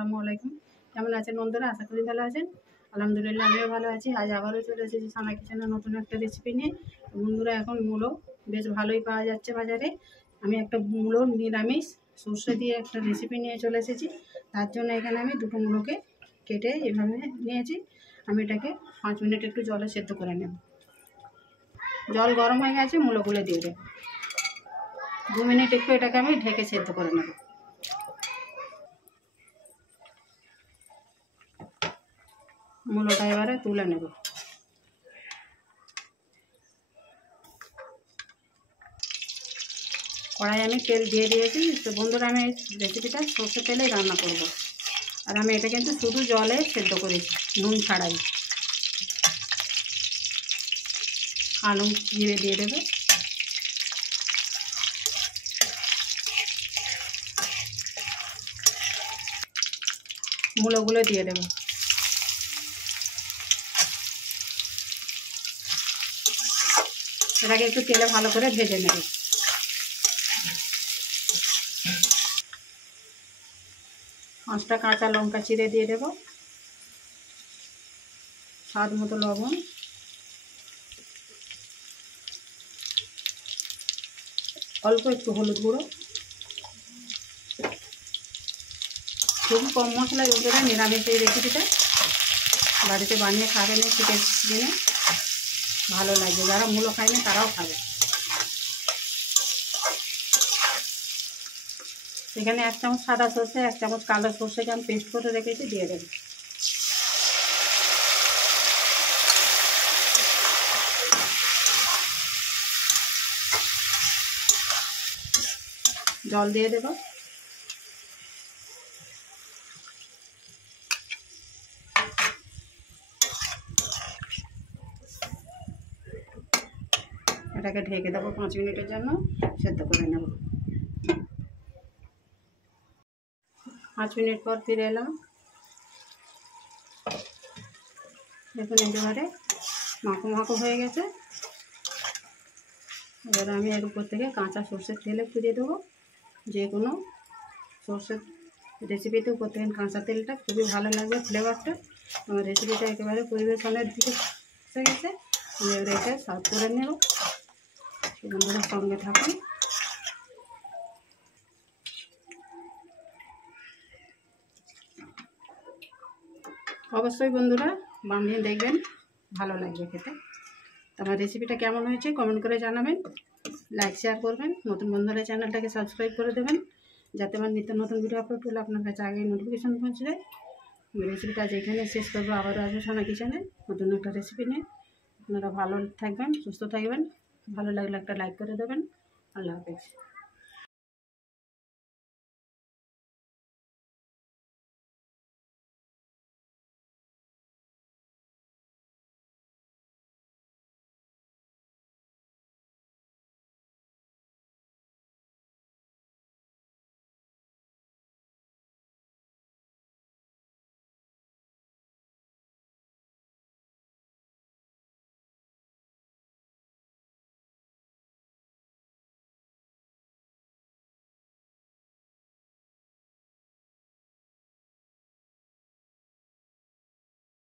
আসসালামু আলাইকুম। কেমন আছেন বন্ধুরা? আশা করি ভালো আছেন। আলহামদুলিল্লাহ আমিও ভালো আছি। আজ আবারও চলে এসেছি সানা কিচেনের নতুন একটা রেসিপি নিয়ে। বন্ধুরা, এখন মূলো বেশ ভালোই পাওয়া যাচ্ছে বাজারে। আমি একটা মূলো নিরামিষ সর্ষে দিয়ে একটা রেসিপি নিয়ে চলে এসেছি। তার জন্য এখানে আমি দুটো মূলোকে কেটে এভাবে নিয়েছি। আমি এটাকে 5 মিনিট একটু জলে সেদ্ধ করে নেব। জল গরম হয়ে গেছে, মূলোগুলো দিয়ে দেব। 2 মিনিট একটু এটাকে আমি ঢেকে সেদ্ধ করে নেব। মূলোটা এবারে তুলে নেব। কড়াই আমি তেল দিয়ে দিয়েছি। তো বন্ধুরা, আমি রেসিপিটা সর্ষের তেলেই রান্না করব। আর আমি এটা কিন্তু শুধু জলে সেদ্ধ করেছি, নুন ছাড়াই। আলু জিরে দিয়ে দেবে। মূলোগুলো দিয়ে দেবো। এটাকে একটু তেলে ভালো করে ভেজে নেব। পাঁচটা কাঁচা লঙ্কা চিড়ে দিয়ে দেব। স্বাদ মতো লবণ, অল্প একটু হলুদ গুঁড়ো। খুবই কম মশলা ইউজ করে নিরামিষ এই রেসিপিটা। বাড়িতে বানিয়ে খাবেন এই শীতের দিনে, ভালো লাগবে। যারা মূলো খায় না তারাও খাবে। এখানে 1 চামচ সাদা সর্ষে, 1 চামচ কালো সর্ষেকে আমি পেস্ট করে রেখেছি, দিয়ে দেব। জল দিয়ে দেব। এটাকে ঢেকে দেবো 5 মিনিটের জন্য, সেদ্ধ করে নেব। 5 মিনিট পর ফিরে এলাম। দেখুন একেবারে মাখো মাখো হয়ে গেছে। এবার আমি এর উপর থেকে কাঁচা সর্ষের তেল একটু দিয়ে দেবো। যে কোনো সর্ষের রেসিপিতে উপর থেকে কাঁচা তেলটা খুবই ভালো লাগবে, ফ্লেভারটা। আমার রেসিপিটা একেবারে পরিবেশনের দিকে এসে গেছে। আমি এবার এটা সার্ভ করে নেব। বন্ধুরা সঙ্গে থাকুন। অবশ্যই বন্ধুরা বানিয়ে দেখবেন, ভালো লাগবে খেতে। আমার রেসিপিটা কেমন হয়েছে কমেন্ট করে জানাবেন। লাইক শেয়ার করবেন। নতুন বন্ধুরা চ্যানেলটাকে সাবস্ক্রাইব করে দেবেন, যাতে আমার নিত্য নতুন ভিডিও আপলোড করলে আপনার কাছে আগে নোটিফিকেশান পৌঁছে যায়। রেসিপিটা যেখানে শেষ করবো, আবারও আসবো সানা কিচেনে নতুন একটা রেসিপি নিয়ে। আপনারা ভালো থাকবেন, সুস্থ থাকবেন। ভালো লাগলে একটা লাইক করে দেবেন। আল্লাহ হাফেজ।